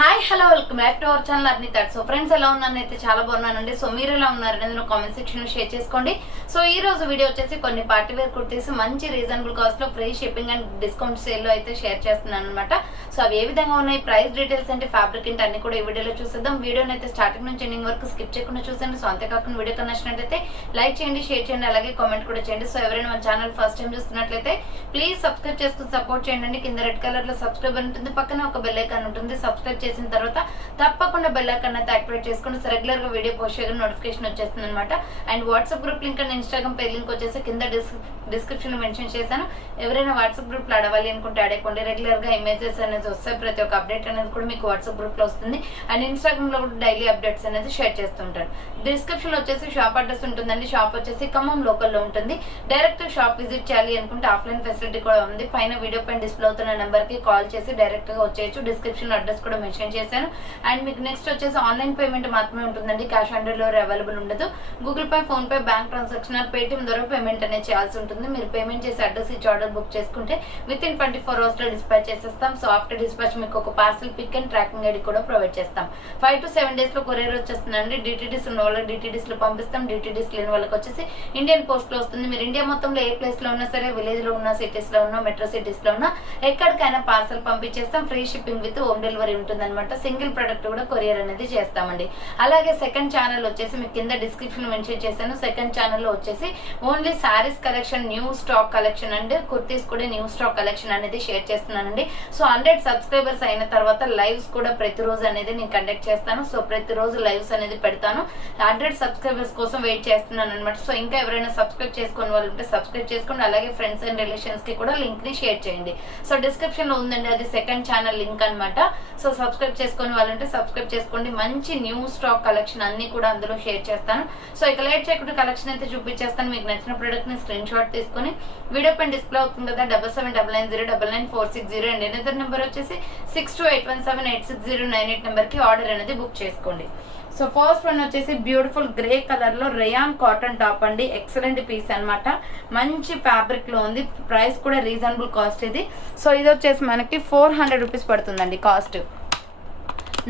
Hi hello welcome back to our channel అర్ని thoughts. So friends ఎలా ఉన్నానైతే చాలా బాగున్నానండి. So మీరు ఎలా ఉన్నారనేది కామెంట్ సెక్షన్ లో షేర్ చేసుకోండి. సో ఈ రోజు వీడియో వచ్చేసి కొన్ని పార్టీ వేర్ కుర్తీస్ మంచి రీజనబుల్ కాస్ట్ లో free shipping and discount sale లో అయితే షేర్ చేస్తున్నాను అనమాట. సో అవి ఏ విధంగా ఉన్నాయి, ప్రైస్ డీటెయిల్స్ అంటే ఫ్యాబ్రిక్ ఏంటి అన్ని కూడా ఈ వీడియోలో చూసేద్దాం. వీడియోని అయితే స్టార్టింగ్ నుంచి ఎండింగ్ వరకు స్కిప్ చేయకుండా చూసండి. సో అంతేకాకుండా వీడియో నచ్చినట్లయితే లైక్ చేయండి, షేర్ చేయండి, అలాగే కామెంట్ కూడా చేయండి. సో ఎవరైనా మన ఛానల్ ఫస్ట్ టైం చూస్తున్నట్లయితే ప్లీజ్ సబ్స్క్రైబ్ చేసుకుని సపోర్ట్ చేయండి. కింద రెడ్ కలర్ లో సబ్స్క్రైబ్ ఉంటుంది, పక్కన ఒక బెల్ ఐకాన్ ఉంటుంది. సబ్స్క్రైబ్ చేసిన తర్వాత తప్పకుండా బెల్ ఐకాన్ అయితే యాక్టివేట్ చేసుకుంటే రెగ్యులర్ గా వీడియో పోస్ట్ చేయగా నోటిఫికేషన్ వచ్చేస్తుంది అనమాట. And WhatsApp group link and Instagram page link వచ్చేసి కింద డిస్క్రిప్షన్ లో మెన్షన్ చేశాను. ఎవరైనా వాట్సాప్ గ్రూప్ లో అడవాలి అనుకుంటే అడగండి. రెగ్యులర్ గా ఇమేజెస్ అనేది వస్తాయి, ప్రతి ఒక్క అప్డేట్ అనేది కూడా మీకు వాట్సాప్ గ్రూప్ లో వస్తుంది. అండ్ ఇన్స్టాగ్రామ్ లో కూడా డైలీ అప్డేట్స్ అనేది షేర్ చేస్తుంటాను. డిస్క్రిప్షన్ లో వచ్చేసి షాప్ అడ్రస్ ఉంటుందండి. షాప్ వచ్చేసి ఖమ్మం లోకల్ లో ఉంటుంది. డైరెక్ట్ షాప్ విజిట్ చేయాలి అనుకుంటే ఆఫ్లైన్ ఫెసిలిటీ కూడా ఉంది. పైన వీడియో పైన డిస్ప్లే అవుతున్న నెంబర్ కి కాల్ చేసి డైరెక్ట్ గా వచ్చేయచ్చు. డిస్క్రిప్షన్ లో అడ్రస్ కూడా మెన్షన్ చేశాను. అండ్ మీకు నెక్స్ట్ వచ్చేసి ఆన్లైన్ పేమెంట్ మాత్రమే ఉంటుందండి. క్యాష్ ఆన్ డెలివరీ అవైలబుల్ ఉండదు. Google Pay, PhonePe, bank transaction, Paytm ద్వారా పేమెంట్ అనేది చేయాల్సి ఉంటుంది. మీరు పేమెంట్ చేసి అడ్రస్ ఇచ్చి ఆర్డర్ బుక్ చేసుకుంటే విత్ ఇన్ 24 hours లో డిస్పాచ్ చేసేస్తాం. సో ఆఫ్టర్ డిస్పాచ్ మీకు ఒక parcel pick and tracking ID కూడా ప్రొవైడ్ చేస్తాం. 5 to 7 days లో కొరియర్ వచ్చేస్తుందండి. డిటిడిస్ ఉన్న వాళ్ళకి డిటిడిస్ లో పంపిస్తాం. డిటిడిస్ లేని వాళ్ళకి వచ్చేసి ఇండియన్ పోస్ట్ లో వస్తుంది. మీరు ఇండియా మొత్తంలో ఏ ప్లేస్ లో ఉన్నా సరే, విలేజ్ లో ఉన్న, సిటీస్ లో ఉన్నా, మెట్రో సిటీస్ లో ఉన్నా, ఎక్కడికైనా పార్సల్ పంపించేస్తాం. Free shipping with home delivery ఉంటుంది అనమాట. సింగిల్ ప్రొడక్ట్ కూడా కొరియర్ అనేది చేస్తామండి. అలాగే సెకండ్ ఛానల్ వచ్చేసి మీకు కింద డిస్క్రిప్షన్ మెన్షన్ చేశాను. సెకండ్ ఛానల్ లో వచ్చేసి only saris collection, new stock collection and kurtis కూడా న్యూ స్టాక్ కలెక్షన్ అనేది షేర్ చేస్తున్నానండి. సో 100 సబ్స్క్రైబర్స్ అయిన తర్వాత లైవ్స్ కూడా ప్రతిరోజు అనేది నేను కండక్ట్ చేస్తాను. సో ప్రతిరోజు లైవ్స్ అనేది పెడతాను. 100 సబ్స్క్రైబర్స్ కోసం వెయిట్ చేస్తున్నాను అనమాట. సో ఇంకా ఎవరైనా సబ్స్క్రైబ్ చేసుకునే వాళ్ళు ఉంటే సబ్స్క్రైబ్ చేసుకోండి. అలాగే ఫ్రెండ్స్ అండ్ రిలేషన్స్ కి కూడా లింక్ ని షేర్ చేయండి. సో డిస్క్రిప్షన్ లో ఉందండి, అది సెకండ్ ఛానల్ లింక్ అనమాట. సో సబ్స్క్రైబ్ చేసుకునే వాళ్ళు ఉంటే సబ్స్క్రైబ్ చేసుకోండి. మంచి న్యూ స్టాక్ కలెక్షన్ అన్ని కూడా అందులో షేర్ చేస్తాను. సో ఇక లేట్ చేయకుండా కలెక్షన్ అయితే చూపించేస్తాను. మీకు నచ్చిన ప్రొడక్ట్ ని స్క్రీన్ షాట్ తీసుకుని వీడియో పైన డిస్ప్లే అవుతుంది కదా 7799099460 అండ్ ఎనదర్ నెంబర్ వచ్చేసి 6281786098 నెంబర్ కి ఆర్డర్ అనేది బుక్ చేసుకోండి. సో ఫస్ట్ వన్ వచ్చేసి బ్యూటిఫుల్ గ్రే కలర్ లో రేయాన్ కాటన్ టాప్ అండి. ఎక్సలెంట్ పీస్ అనమాట. మంచి ఫ్యాబ్రిక్ లో ఉంది. ప్రైస్ కూడా రీజనబుల్ కాస్ట్ ఇది. సో ఇది వచ్చేసి మనకి 400 రూపీస్ పడుతుందండి కాస్ట్.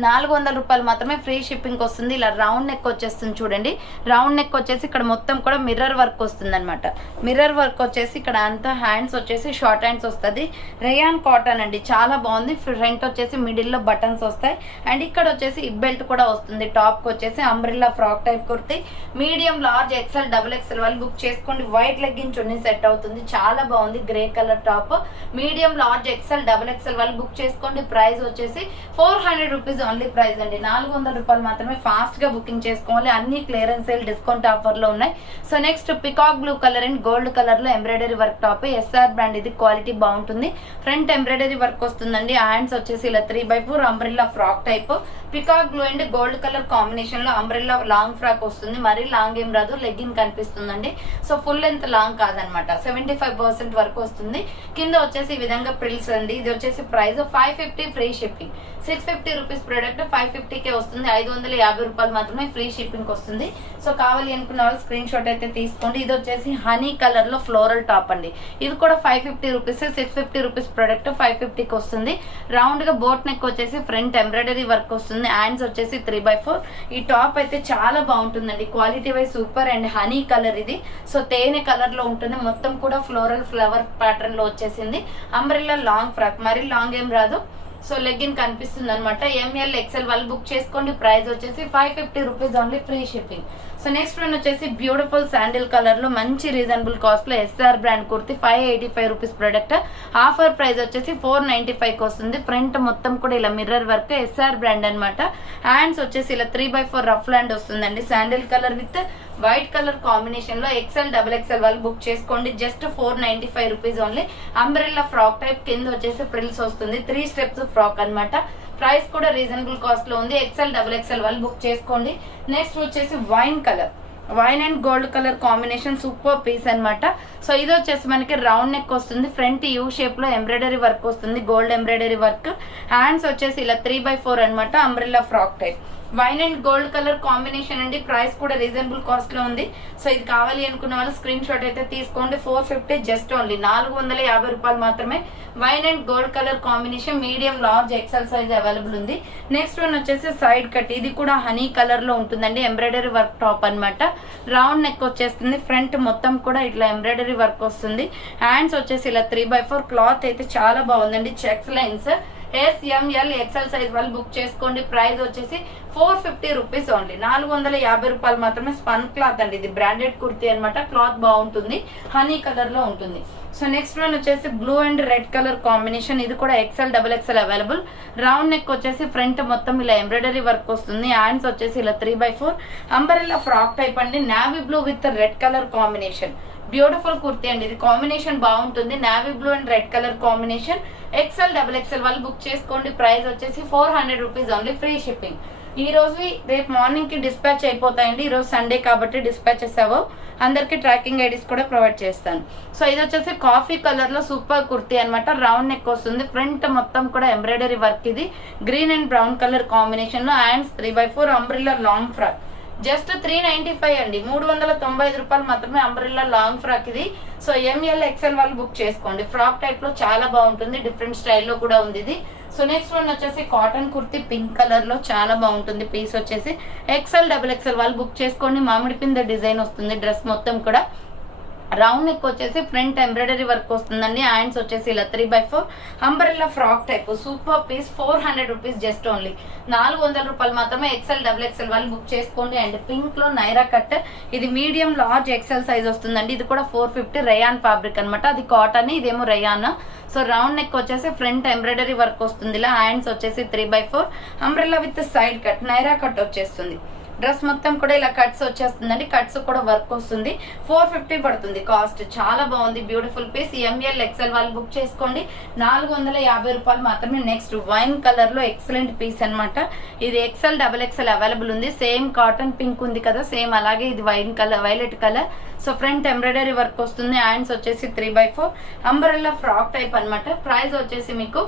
400 రూపాయలు మాత్రమే ఫ్రీ షిప్పింగ్ వస్తుంది. ఇలా రౌండ్ నెక్ వచ్చేస్తుంది చూడండి. రౌండ్ నెక్ వచ్చేసి ఇక్కడ మొత్తం కూడా మిర్రర్ వర్క్ వస్తుంది అనమాట. మిర్రర్ వర్క్ వచ్చేసి ఇక్కడ అంతా హ్యాండ్స్ వచ్చేసి షార్ట్ హ్యాండ్స్ వస్తుంది. రేయాన్ కాటన్ అండి, చాలా బాగుంది. ఫ్రంట్ వచ్చేసి మిడిల్ లో బటన్స్ వస్తాయి. అండ్ ఇక్కడ వచ్చేసి ఇప్ బెల్ట్ కూడా వస్తుంది. టాప్ కి వచ్చేసి umbrella frock type kurti. Medium, large, XL, double XL వాళ్ళు బుక్ చేసుకోండి. వైట్ లెగ్గిన్ చున్నీ సెట్ అవుతుంది. చాలా బాగుంది. Grey colour top. Medium, large, XL, double XL వాళ్ళు బుక్ చేసుకోండి. ప్రైస్ వచ్చేసి 400 రూపీస్ ఓన్లీ ప్రైస్ అండి. 400 రూపాయలు మాత్రమే. ఫాస్ట్ గా బుకింగ్ చేసుకోవాలి. అన్ని క్లియరెన్స్ సేల్, డిస్కౌంట్ ఆఫర్ లో ఉన్నాయి. So next peacock blue colour and gold colour లో embroidery work top. SR brand ఇది. క్వాలిటీ బాగుంటుంది. ఫ్రంట్ ఎంబ్రాయిడరీ వర్క్ వస్తుందండి. హ్యాండ్స్ వచ్చేసి ఇలా 3x4 umbrella frock type. Peacock blue and gold colour combination లో umbrella long frock వస్తుంది. మరీ long ఏం రాదు, లెగ్గిన్ కనిపిస్తుందండి. సో ఫుల్ లెంత్ లాంగ్ కాదనమాట. 75% వరకు వస్తుంది. కింద వచ్చేసి ఈ విధంగా ప్రిల్స్ అండి. ఇది వచ్చేసి price 550 free shipping. 650 rupees product 550కే వస్తుంది. 550 రూపాయలు మాత్రమే ఫ్రీ షిప్పింగ్ వస్తుంది. సో కావాలి అనుకున్న వాళ్ళు స్క్రీన్ షాట్ అయితే తీసుకోండి. ఇది వచ్చేసి హనీ కలర్ లో ఫ్లోరల్ టాప్ అండి. ఇది కూడా 550 రూపీస్. 650 రూపీస్ ప్రోడక్ట్ 550కి వస్తుంది. రౌండ్ గా బోట్ నెక్ వచ్చేసి ఫ్రంట్ ఎంబ్రాయిడరీ వర్క్ వస్తుంది. హ్యాండ్స్ వచ్చేసి 3x4. ఈ టాప్ అయితే చాలా బాగుంటుందండి. Quality wise super. And honey colour ఇది. సో తేనె కలర్ లో ఉంటుంది. మొత్తం కూడా ఫ్లోరల్ ఫ్లవర్ ప్యాటర్న్ లో వచ్చేసింది. అంబ్రెల్లా లాంగ్ ఫ్రాక్, మరీ లాంగ్ ఏం రాదు. సో లెగ్గిన్ కనిపిస్తుంది అనమాట. ఎంఎల్, ఎక్సెల్ వాళ్ళు బుక్ చేసుకోండి. ప్రైస్ వచ్చేసి 550 rupees only free shipping. So next one వచ్చేసి బ్యూటిఫుల్ శాండిల్ కలర్ లో మంచి రీజనబుల్ కాస్ట్ లో SR brand kurti. 585 rupees product. Offer price వచ్చేసి 495కి వస్తుంది. ఫ్రంట్ మొత్తం కూడా ఇలా మిర్రర్ వర్క్. ఎస్ఆర్ బ్రాండ్ అనమాట. హ్యాండ్స్ వచ్చేసి ఇలా 3x4 రఫ్ హ్యాండ్ వస్తుందండి. Sandal colour with white colour combination లో ఎక్సెల్, డబుల్ ఎక్సెల్ వాళ్ళు బుక్ చేసుకోండి. Just 495 rupees only. Umbrella frock type. కింద వచ్చేసి ప్రిల్స్ వస్తుంది. 3 స్టెప్స్ ఫ్రాక్ అనమాట. ప్రైస్ కూడా రీజనబుల్ కాస్ట్ లో ఉంది. ఎక్సెల్, డబుల్ ఎక్సెల్ వాళ్ళు బుక్ చేసుకోండి. నెక్స్ట్ వచ్చేసి wine colour, wine and gold colour combination super piece అనమాట. సో ఇది వచ్చేసి మనకి రౌండ్ నెక్ వస్తుంది. ఫ్రంట్ యూ షేప్ లో ఎంబ్రాయిడరీ వర్క్ వస్తుంది. Gold embroidery work. హ్యాండ్స్ వచ్చేసి ఇలా 3x4 అనమాట. Umbrella frock type. Wine and gold colour combination అండి. ప్రైస్ కూడా రీజనబుల్ కాస్ట్ లో ఉంది. సో ఇది కావాలి అనుకున్న వాళ్ళు స్క్రీన్ షాట్ అయితే తీసుకోండి. 450 జస్ట్ ఓన్లీ 450 రూపాయలు మాత్రమే. Wine and gold colour combination medium large XL size available ఉంది. నెక్స్ట్ వన్ వచ్చేసి సైడ్ కట్, ఇది కూడా హనీ కలర్ లో ఉంటుందండి. ఎంబ్రాయిడరీ వర్క్ టాప్ అన్నమాట. రౌండ్ నెక్ వచ్చేస్తుంది. ఫ్రంట్ మొత్తం కూడా ఇట్లా ఎంబ్రాయిడరీ వర్క్ వస్తుంది. హ్యాండ్స్ వచ్చేసి ఇలా 3/4. క్లాత్ అయితే చాలా బాగుందండి. Checks lines. SML XL size వాళ్ళు బుక్ చేసుకోండి. ప్రైస్ వచ్చేసి 450 రూపీస్ ఓన్లీ. 450 రూపాయలు మాత్రమే. స్పన్ క్లాత్ అండి, ఇది బ్రాండెడ్ కుర్తీ అనమాట. క్లాత్ బాగుంటుంది, హనీ కలర్ లో ఉంటుంది. సో నెక్స్ట్ వన్ వచ్చేసి blue and red colour combination. ఇది కూడా XL XXL available. Round neck వచ్చేసి ఫ్రంట్ మొత్తం ఇలా ఎంబ్రాయిడరీ వర్క్ వస్తుంది. హ్యాండ్స్ వచ్చేసి ఇలా 3/4. అంబరెల్లా ఫ్రాక్ టైప్ అండి. Navy blue with red colour combination. Beautiful kurti అండి, ఇది కాంబినేషన్ బాగుంటుంది. Navy blue and red colour combination. XL XXL వాళ్ళు బుక్ చేసుకోండి. ప్రైస్ వచ్చేసి 400 రూపీస్ ఓన్లీ, ఫ్రీ షిప్పింగ్. ఈ రోజు రేపు మార్నింగ్ కి డిస్పాచ్ అయిపోతాయండి. ఈ రోజు సండే కాబట్టి డిస్పాచెస్ అవ్వవు. అందరికి ట్రాకింగ్ ఐడీస్ కూడా ప్రొవైడ్ చేస్తాను. సో ఇది వచ్చేసి కాఫీ కలర్ లో సూపర్ కుర్తీ అనమాట. రౌండ్ నెక్ వస్తుంది. ఫ్రంట్ మొత్తం కూడా ఎంబ్రాయిడరీ వర్క్. ఇది green and brown colour combination లో. Hands 3/4. Umbrella long frock. Just 395 అండి, 395 రూపాయలు మాత్రమే. అంబ్రెల్లా లాంగ్ ఫ్రాక్ ఇది. సో ML XL వాళ్ళు బుక్ చేసుకోండి. ఫ్రాక్ టైప్ లో చాలా బాగుంటుంది. డిఫరెంట్ స్టైల్లో కూడా ఉంది ఇది. సో నెక్స్ట్ వన్ వచ్చేసి కాటన్ కుర్తీ పింక్ కలర్ లో చాలా బాగుంటుంది. పీస్ వచ్చేసి XL XXL వాళ్ళు బుక్ చేసుకోండి. మామిడి పింద డిజైన్ వస్తుంది డ్రెస్ మొత్తం కూడా. రౌండ్ నెక్ వచ్చేసి ఫ్రంట్ ఎంబ్రాయిడరీ వర్క్ వస్తుందండి. హ్యాండ్స్ వచ్చేసి ఇలా 3/4. Umbrella frock type super piece. 400 rupees just only. 400 రూపాయలు మాత్రమే. XL XXL వాళ్ళు బుక్ చేసుకోండి. అండ్ పింక్ లో నైరా కట్, ఇది మీడియం లార్జ్ XL సైజ్ వస్తుందండి. ఇది కూడా 450. రేయాన్ ఫ్యాబ్రిక్ అనమాట. అది కాటన్, ఇదేమో రేయాన్. సో రౌండ్ నెక్ వచ్చేసి ఫ్రంట్ ఎంబ్రాయిడరీ వర్క్ వస్తుంది. ఇలా హ్యాండ్స్ వచ్చేసి 3/4. Umbrella with side cut, Naira cut వచ్చేస్తుంది. డ్రెస్ మొత్తం కూడా ఇలా కట్స్ వచ్చేస్తుందండి. కట్స్ కూడా వర్క్ వస్తుంది. 450 పడుతుంది కాస్ట్. చాలా బాగుంది, బ్యూటిఫుల్ పీస్. ML XL వాళ్ళు బుక్ చేసుకోండి. 450 రూపాయలు మాత్రమే. నెక్స్ట్ వైన్ కలర్ లో ఎక్సలెంట్ పీస్ అనమాట. ఇది XL XXL అవైలబుల్ ఉంది. సేమ్ కాటన్ పింక్ ఉంది కదా, సేమ్ అలాగే ఇది wine colour, violet colour. So front embroidery work వస్తుంది. హ్యాండ్స్ వచ్చేసి 3/4. అంబ్రెల్లా ఫ్రాక్ టైప్ అనమాట. ప్రైస్ వచ్చేసి మీకు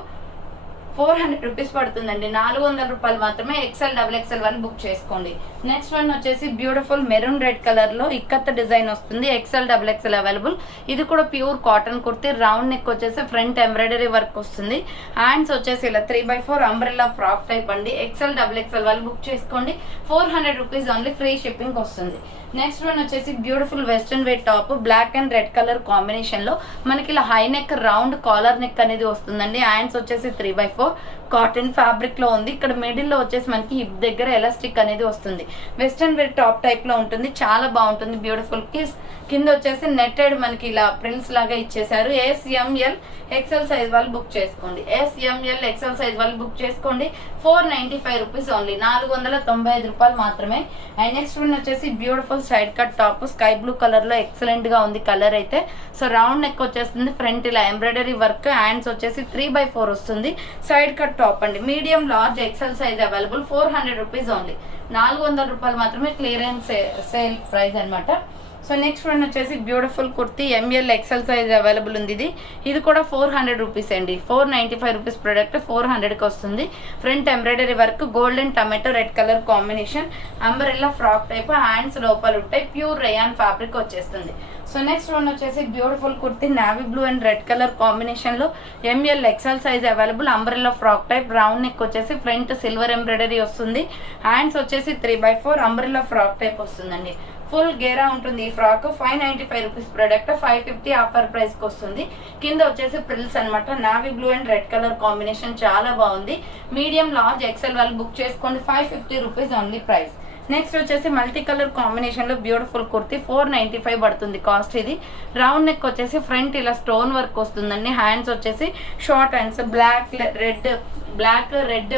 400 రూపీస్ పడుతుందండి. 400 రూపాయలు మాత్రమే. XL XXL వాళ్ళు బుక్ చేసుకోండి. నెక్స్ట్ వన్ వచ్చేసి బ్యూటిఫుల్ మెరూన్ రెడ్ కలర్ లో ఇక్కత్ డిజైన్ వస్తుంది. XL XXL available. ఇది కూడా pure cotton kurti. Round neck వచ్చేసి ఫ్రంట్ ఎంబ్రాయిడరీ వర్క్ వస్తుంది. హ్యాండ్స్ వచ్చేసి ఇలా 3/4. అంబ్రెల్లా ఫ్రాక్ టైప్ అండి. XL XXL వాళ్ళు బుక్ చేసుకోండి. 400 రూపీస్ ఓన్లీ, ఫ్రీ షిప్పింగ్ వస్తుంది. నెక్స్ట్ వన్ వచ్చేసి beautiful western wear top. Black and red colour combination లో మనకి ఇలా high neck round collar neck అనేది వస్తుందండి. హ్యాండ్స్ వచ్చేసి 3/4. కాటన్ ఫ్యాబ్రిక్ లో ఉంది. ఇక్కడ మిడిల్ లో వచ్చేసి మనకి హిప్ దగ్గర ఎలాస్టిక్ అనేది వస్తుంది. వెస్టర్న్ వేర్ టాప్ టైప్ లో ఉంటుంది. చాలా బాగుంటుంది, బ్యూటిఫుల్ పీస్. కింద వచ్చేసి నెట్టెడ్ మనకి ఇలా ప్రిల్స్ లాగా ఇచ్చేసారు. SML XL సైజ్ వాళ్ళు బుక్ చేసుకోండి. SML XL సైజ్ వాళ్ళు బుక్ చేసుకోండి. 495 రూపీస్ ఓన్లీ, 495 రూపాయలు మాత్రమే. అండ్ నెక్స్ట్ వన్ వచ్చేసి beautiful side cut top. Sky blue colour లో ఎక్సలెంట్ గా ఉంది కలర్ అయితే. సో రౌండ్ నెక్ వచ్చేస్తుంది. ఫ్రంట్ ఇలా ఎంబ్రాయిడరీ వర్క్. హ్యాండ్స్ వచ్చేసి 3/4 వస్తుంది. సైడ్ కట్ టాప్ అండి. Medium large XL size available. 400 rupees only, 400 రూపాయలు మాత్రమే. క్లియరెన్స్ సేల్ ప్రైస్ అనమాట. సో నెక్స్ట్ వన్ వచ్చేసి beautiful kurti. ML XL size available ఉంది. ఇది కూడా 400 రూపీస్ అండి. 495 రూపీస్ ప్రొడక్ట్ 400 కి వస్తుంది. Front embroidery work, golden tomato red colour combination. Umbrella frock type. Hands లోపల ఉంటాయి. ప్యూర్ రేయాన్ ఫ్యాబ్రిక్ వచ్చేస్తుంది. సో నెక్స్ట్ వన్ వచ్చేసి beautiful kurti. Navy blue and red colour combination లో ML XL size available. Umbrella frock type. Round neck వచ్చేసి front silver embroidery వస్తుంది. Hands వచ్చేసి 3/4. Umbrella frock type వస్తుందండి. Full గేరా ఉంటుంది ఈ frock. 595 rupees product. 550 offer price కి వస్తుంది. కింద వచ్చేసి ప్రిల్స్ అనమాట. Navy blue and red colour combination చాలా బాగుంది. మీడియం లార్జ్ XL వాళ్ళు బుక్ చేసుకోండి. 550 రూపీస్ ఓన్లీ ప్రైస్. నెక్స్ట్ వచ్చేసి మల్టీ కలర్ కాంబినేషన్ లో బ్యూటిఫుల్ కుర్తీ. 495 పడుతుంది కాస్ట్. ఇది రౌండ్ నెక్ వచ్చేసి ఫ్రంట్ ఇలా స్టోన్ వర్క్ వస్తుందండి. హ్యాండ్స్ వచ్చేసి short hands. Black red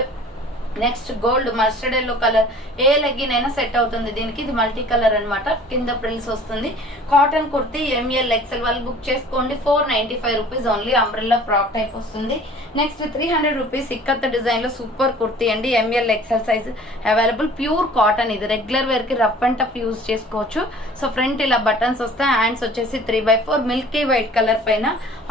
next gold mustard yellow colour. ఏ లెగ్గిన్ అయినా సెట్ అవుతుంది దీనికి. ఇది మల్టీ కలర్ అనమాట. కింద ప్రిల్స్ వస్తుంది. కాటన్ కుర్తీ. ML XL వాళ్ళు బుక్ చేసుకోండి. 495 rupees only. Umbrella frock type వస్తుంది. నెక్స్ట్ 300 రూపీస్ ఇక్కత్ డిజైన్ లో సూపర్ కుర్తీ అండి. ML XL size available. Pure cotton. ఇది రెగ్యులర్ వేర్ కి రఫ్ అండ్ టఫ్ యూజ్ చేసుకోవచ్చు. సో ఫ్రంట్ ఇలా బటన్స్ వస్తాయి. హ్యాండ్స్ వచ్చేసి 3/4. మిల్కీ వైట్ కలర్ పైన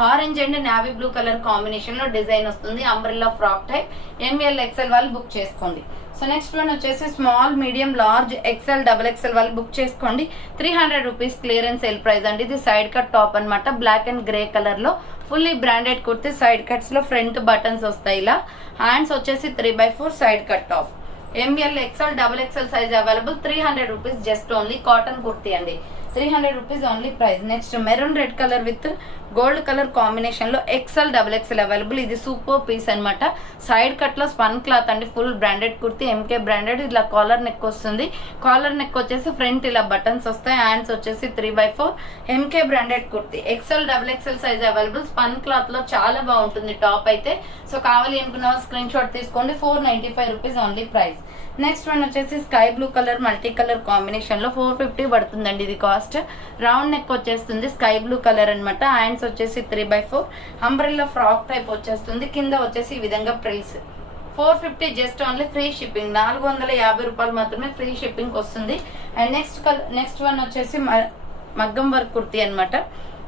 orange and navy blue colour combination లో డిజైన్ వస్తుంది. Umbrella frock type. ML XL వాళ్ళు బుక్ చేసుకోండి. సో నెక్స్ట్ వన్ వచ్చేసి small medium large XL double XL వాళ్ళు బుక్ చేసుకోండి. 300 రూపీస్ క్లియరెన్స్ సేల్ ప్రైస్ అండి. ఇది సైడ్ కట్ టాప్ అనమాట, బ్లాక్ అండ్ గ్రే కలర్ లో fully branded kurti. Side cuts లో ఫ్రంట్ బటన్స్ వస్తాయి ఇలా. హ్యాండ్స్ వచ్చేసి 3/4 side cut top. ML XL double XL size available. 300 rupees just only. Cotton kurti అండి, 300 rupees only price. Next maroon red colour with gold colour combination లో XL double XL available. ఇది super piece అనమాట. Side cut లో spun cloth అండి, full branded kurti, MK branded. ఇలా collar neck వస్తుంది. Collar neck వచ్చేసి front ఇలా బటన్స్ వస్తాయి. హ్యాండ్స్ వచ్చేసి 3/4 MK branded kurti. XL double XL size available. Spun cloth లో చాలా బాగుంటుంది టాప్ అయితే. సో కావాలి అనుకున్న స్క్రీన్ షాట్ తీసుకోండి. 495 rupees only price. Next one వచ్చేసి sky blue colour multi colour combination లో 450 పడుతుందండి ఇది కాస్ట్. రౌండ్ నెక్ వచ్చేస్తుంది, స్కై బ్లూ కలర్ అనమాట. హ్యాండ్స్ వచ్చేసి 3/4 అంబ్రెల్లా ఫ్రాక్ టైప్ వచ్చేస్తుంది. కింద వచ్చేసి ఈ విధంగా frills. 450 just only free shipping. 450 రూపాయలు మాత్రమే ఫ్రీ షిప్పింగ్ వస్తుంది. అండ్ నెక్స్ట్ వన్ వచ్చేసి మగ్గం వర్క్ కుర్తి అనమాట.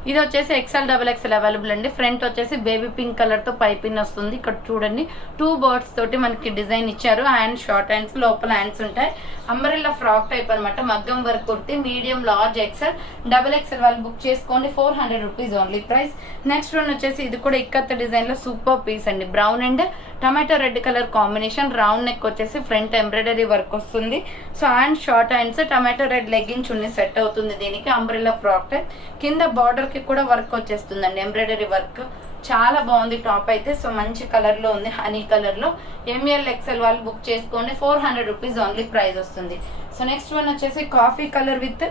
ఇది వచ్చేసి ఎక్సెల్ డబుల్ ఎక్సెల్ అవైలబుల్ అండి. ఫ్రంట్ వచ్చేసి బేబీ పింక్ కలర్ తో పైపిన్ వస్తుంది. ఇక్కడ చూడండి 2 బర్డ్స్ తోటి మనకి డిజైన్ ఇచ్చారు. హ్యాండ్ షార్ట్ హ్యాండ్స్, లోపల హ్యాండ్స్ ఉంటాయి. అంబ్రెల్లా ఫ్రాక్ టైప్ అనమాట. Maggam work kurti, medium large XL double XL వాళ్ళు బుక్ చేసుకోండి. 400 rupees only price. Next one వచ్చేసి ఇది కూడా ఇక్కత్త డిజైన్ లో సూపర్ పీస్ అండి. Brown and tomato red colour combination. Round neck వచ్చేసి ఫ్రంట్ ఎంబ్రాయిడరీ వర్క్ వస్తుంది. So hand short hands, tomato red legging chunni set అవుతుంది దీనికి. Umbrella frock type. కింద బార్డర్ కి కూడా వర్క్ వచ్చేస్తుందండి, ఎంబ్రాయిడరీ వర్క్. చాలా బాగుంది టాప్ అయితే. సో మంచి కలర్ లో ఉంది, హనీ కలర్ లో. ఎంఎల్ ఎక్సెల్ వాళ్ళు బుక్ చేసుకోండి. 400 రూపీస్ ఓన్లీ ప్రైస్ వస్తుంది. సో నెక్స్ట్ వన్ వచ్చేసి coffee colour with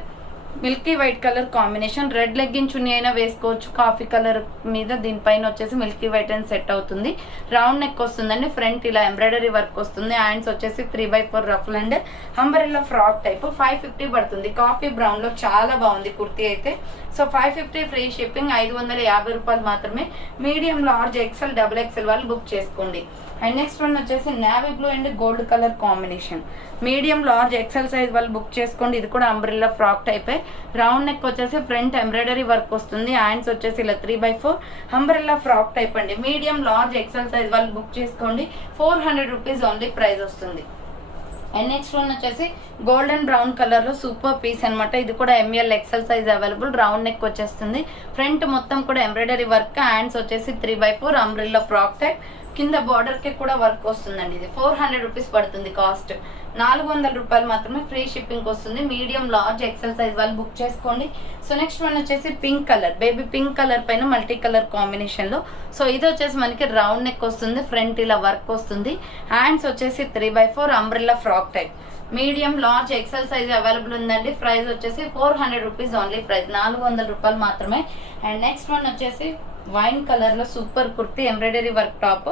milky white colour combination. Red legging chunni అయినా వేసుకోవచ్చు కాఫీ కలర్ మీద. దీనిపైన వచ్చేసి మిల్కీ వైట్ అని సెట్ అవుతుంది. రౌండ్ నెక్ వస్తుందండి. ఫ్రంట్ ఇలా ఎంబ్రాయిడరీ వర్క్ వస్తుంది. హ్యాండ్స్ వచ్చేసి 3/4 ruffle and umbrella frock type. 550 పడుతుంది. కాఫీ బ్రౌన్ లో చాలా బాగుంది కుర్తీ అయితే. So 550 free shipping. 550 రూపాయలు మాత్రమే. Medium large XL double XL వాళ్ళు బుక్ చేసుకోండి. అండ్ నెక్స్ట్ వన్ వచ్చేసి navy blue and gold colour combination. Medium large XL size వాళ్ళు బుక్ చేసుకోండి. ఇది కూడా అంబ్రెల్లా ఫ్రాక్ టైపే. రౌండ్ నెక్ వచ్చేసి ఫ్రంట్ ఎంబ్రాయిడరీ వర్క్ వస్తుంది. హ్యాండ్స్ వచ్చేసి ఇలా 3/4 అంబ్రెల్లా ఫ్రాక్ టైప్ అండి. మీడియం లార్జ్ ఎక్సెల్ సైజ్ వాళ్ళు బుక్ చేసుకోండి. 400 రూపీస్ ఓన్లీ ప్రైస్ వస్తుంది. అండ్ నెక్స్ట్ వన్ వచ్చేసి గోల్డెన్ బ్రౌన్ కలర్ లో సూపర్ పీస్ అనమాట. ఇది కూడా ML XL size available. Round neck వచ్చేస్తుంది. ఫ్రంట్ మొత్తం కూడా ఎంబ్రాయిడరీ వర్క్. హ్యాండ్స్ వచ్చేసి 3/4 అంబ్రెల్లా ఫ్రాక్ టైప్. కింద బార్డర్ కి కూడా వర్క్ వస్తుందండి. ఇది 400 రూపీస్ పడుతుంది కాస్ట్. 400 రూపాయలు మాత్రమే ఫ్రీ షిప్పింగ్ వస్తుంది. మీడియం లార్జ్ ఎక్సెల్ సైజ్ వాళ్ళు బుక్ చేసుకోండి. సో నెక్స్ట్ వన్ వచ్చేసి pink colour, baby pink colour పైన మల్టీ కలర్ కాంబినేషన్ లో. సో ఇది వచ్చేసి మనకి రౌండ్ నెక్ వస్తుంది. ఫ్రంట్ ఇలా వర్క్ వస్తుంది. హ్యాండ్స్ వచ్చేసి 3/4 umbrella frock type. Medium large XL size available ఉందండి. ప్రైస్ వచ్చేసి 400 రూపీస్ ఓన్లీ ప్రైస్. 400 రూపాయలు మాత్రమే. అండ్ నెక్స్ట్ వన్ వచ్చేసి వైన్ కలర్ లో super kurti, embroidery work top.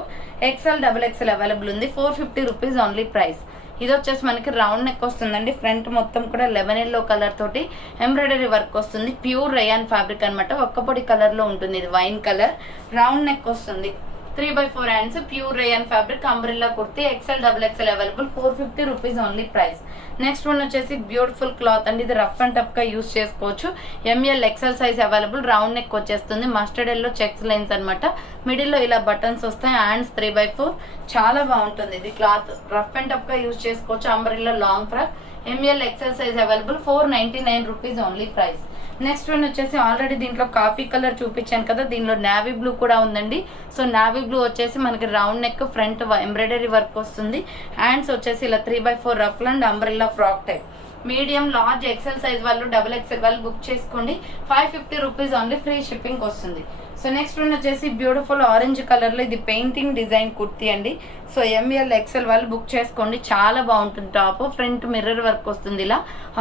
XL double XL available ఉంది. 450 రూపీస్ ఓన్లీ ప్రైస్. ఇది వచ్చేసి మనకి రౌండ్ నెక్ వస్తుందండి. ఫ్రంట్ మొత్తం కూడా లెమన్ ఎల్లో కలర్ తోటి ఎంబ్రాయిడరీ వర్క్ వస్తుంది. ప్యూర్ రేయాన్ ఫ్యాబ్రిక్ అనమాట. ఒక్కపొడి కలర్ లో ఉంటుంది. ఇది వైన్ కలర్. రౌండ్ నెక్ వస్తుంది. 3/4 hands. Pure rayon fabric umbrella kurti. XL double XL available. 450 rupees only price. Next one వచ్చేసి బ్యూటిఫుల్ క్లాత్ అండి. ఇది రఫ్ అండ్ టఫ్ గా యూస్ చేసుకోవచ్చు. ML XL size available. Round neck వచ్చేస్తుంది. మస్టర్డ్ ఎల్లో చెక్స్ లైన్స్ అనమాట. Middle లో ఇలా buttons వస్తాయి. హ్యాండ్స్ 3/4. చాలా బాగుంటుంది ఇది క్లాత్. రఫ్ అండ్ టఫ్ గా యూస్ చేసుకోవచ్చు. Umbrella long frock. ML XL size available. 499 rupees only price. Next one వచ్చేసి ఆల్రెడీ దీంట్లో కాఫీ కలర్ చూపించాను కదా, దీనిలో నావీ బ్లూ కూడా ఉందండి. సో నావీ బ్లూ వచ్చేసి మనకి round neck, front embroidery work వస్తుంది. హ్యాండ్స్ వచ్చేసి ఇలా 3/4 rough and umbrella frock type. Medium large XL size వాళ్ళు డబుల్ ఎక్సెల్ వాళ్ళు బుక్ చేసుకోండి. 550 రూపీస్ ఓన్లీ ఫ్రీ షిప్పింగ్ వస్తుంది. సో నెక్స్ట్ వన్ వచ్చేసి బ్యూటిఫుల్ ఆరెంజ్ కలర్ లో ఇది పెయింటింగ్ డిజైన్ కుర్తీ అండి. సో ఎంఎల్ ఎక్సెల్ వాళ్ళు బుక్ చేసుకోండి. చాలా బాగుంటుంది టాప్. ఫ్రంట్ మిర్రర్ వర్క్ వస్తుంది ఇలా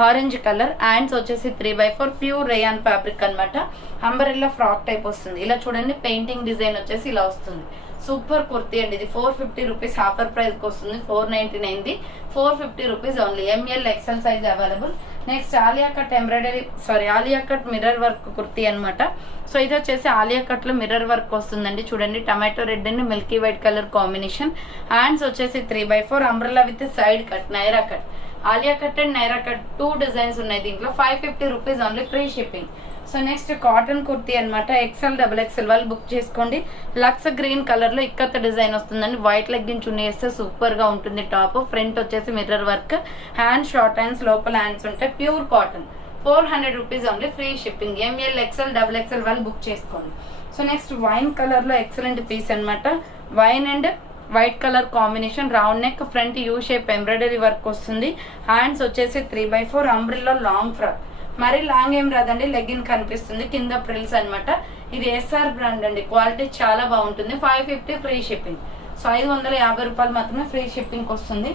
ఆరెంజ్ కలర్. హ్యాండ్స్ వచ్చేసి 3/4 ప్యూర్ రేయాన్ ఫ్యాబ్రిక్ అనమాట. అంబ్రెల్లా ఫ్రాక్ టైప్ వస్తుంది. ఇలా చూడండి పెయింటింగ్ డిజైన్ వచ్చేసి ఇలా వస్తుంది. సూపర్ కుర్తీ అండి. ఇది 450 రూపీస్ ఆఫర్ ప్రైస్ కి వస్తుంది. 499 450 rupees only. ML XL size available. Next Alia cut Alia cut mirror work kurti అనమాట. సో ఇది వచ్చేసి ఆలియా కట్ లో మిర్రర్ వర్క్ వస్తుందండి. చూడండి tomato red and milky white colour combination. Hands వచ్చేసి 3/4 umbrella with side cut, Naira cut. Alia cut and Naira cut 2 designs ఉన్నాయి దీంట్లో. 550 rupees only free shipping. So next cotton kurti అనమాట, XL XXL వాళ్ళు బుక్ చేసుకోండి. లక్స్ గ్రీన్ కలర్ లో ఇక్కత design వస్తుందండి. White legging చున్నీ వేస్తే super గా ఉంటుంది. టాప్ ఫ్రంట్ వచ్చేసి mirror work, hand short hands, లోపల హ్యాండ్స్ ఉంటాయి. Pure cotton, 400 rupees only, free shipping. ML XL XXL వాళ్ళు బుక్ చేసుకోండి. సో నెక్స్ట్ వైన్ కలర్ లో ఎక్సలెంట్ పీస్ అనమాట. Wine and white colour combination, round neck, front U shape embroidery work వస్తుంది. Hands వచ్చేసి 3/4 umbrella long frock. మరి long ఏం రాదండి, legging కనిపిస్తుంది, కింద ప్రిల్స్ అనమాట. ఇది SR బ్రాండ్ అండి, క్వాలిటీ చాలా బాగుంటుంది. 550 ఫ్రీ షిప్పింగ్. సో 550 రూపాయలు మాత్రమే ఫ్రీ షిప్పింగ్ వస్తుంది.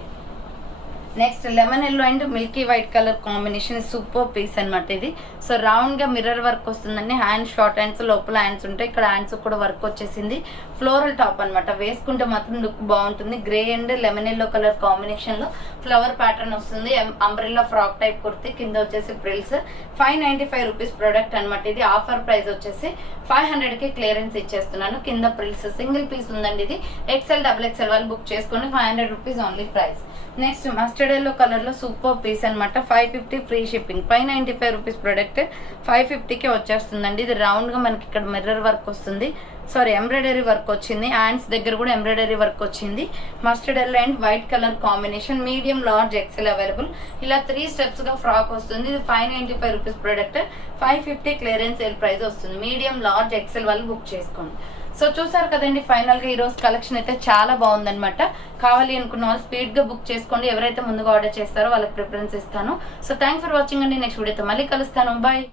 Next lemon yellow and milky white colour combination, super piece అనమాట ఇది. సో రౌండ్ గా మిర్రర్ వర్క్ వస్తుందండి. హ్యాండ్ షార్ట్ హ్యాండ్స్, లోపల హ్యాండ్స్ ఉంటాయి. ఇక్కడ హ్యాండ్స్ కూడా వర్క్ వచ్చేసింది. ఫ్లోరల్ టాప్ అనమాట, వేసుకుంటే మాత్రం లుక్ బాగుంటుంది. Grey and lemon yellow colour combination లో ఫ్లవర్ ప్యాటర్న్ వస్తుంది. అంబ్రెల్లా ఫ్రాక్ టైప్ కుర్తి, కింద వచ్చేసి ప్రిల్స్. 595 రూపీస్ ప్రొడక్ట్ అనమాట ఇది. ఆఫర్ ప్రైస్ వచ్చేసి 500 కి క్లియరెన్స్ ఇచ్చేస్తున్నాను. కింద ప్రిల్స్, సింగిల్ పీస్ ఉందండి ఇది. XL XXL వాళ్ళు బుక్ చేసుకుని 500 rupees only price. Next mustard yellow colour లో సూపర్ పీస్ అనమాట, 550 ఫ్రీ షిప్పింగ్. 595 రూపీస్ ప్రొడక్ట్ 550కే వచ్చేస్తుందండి. ఇది రౌండ్ గా మనకి ఇక్కడ మిర్రర్ వర్క్ వస్తుంది, సారీ ఎంబ్రాయిడరీ వర్క్ వచ్చింది. హ్యాండ్స్ దగ్గర కూడా ఎంబ్రాయిడరీ వర్క్ వచ్చింది. Mustard yellow and white colour combination, medium large XL available. ఇలా 3 స్టెప్స్ గా ఫ్రాక్ వస్తుంది. ఇది 595 rupees product, 550 clearance sale price వస్తుంది. మీడియం లార్జ్ XL వాళ్ళు బుక్ చేసుకోండి. సో చూసారు కదండి, ఫైనల్ గా ఈ రోజు కలెక్షన్ అయితే చాలా బాగుందన్నమాట. కావాలి అనుకున్న వాళ్ళు స్పీడ్ గా బుక్ చేసుకోండి. ఎవరైతే ముందుగా ఆర్డర్ చేస్తారో వాళ్ళకి ప్రిఫరెన్స్ ఇస్తాను. సో థ్యాంక్స్ ఫర్ వాచింగ్ అండి. నెక్స్ట్ వీడియోతో మళ్ళీ కలుస్తాను. బాయ్.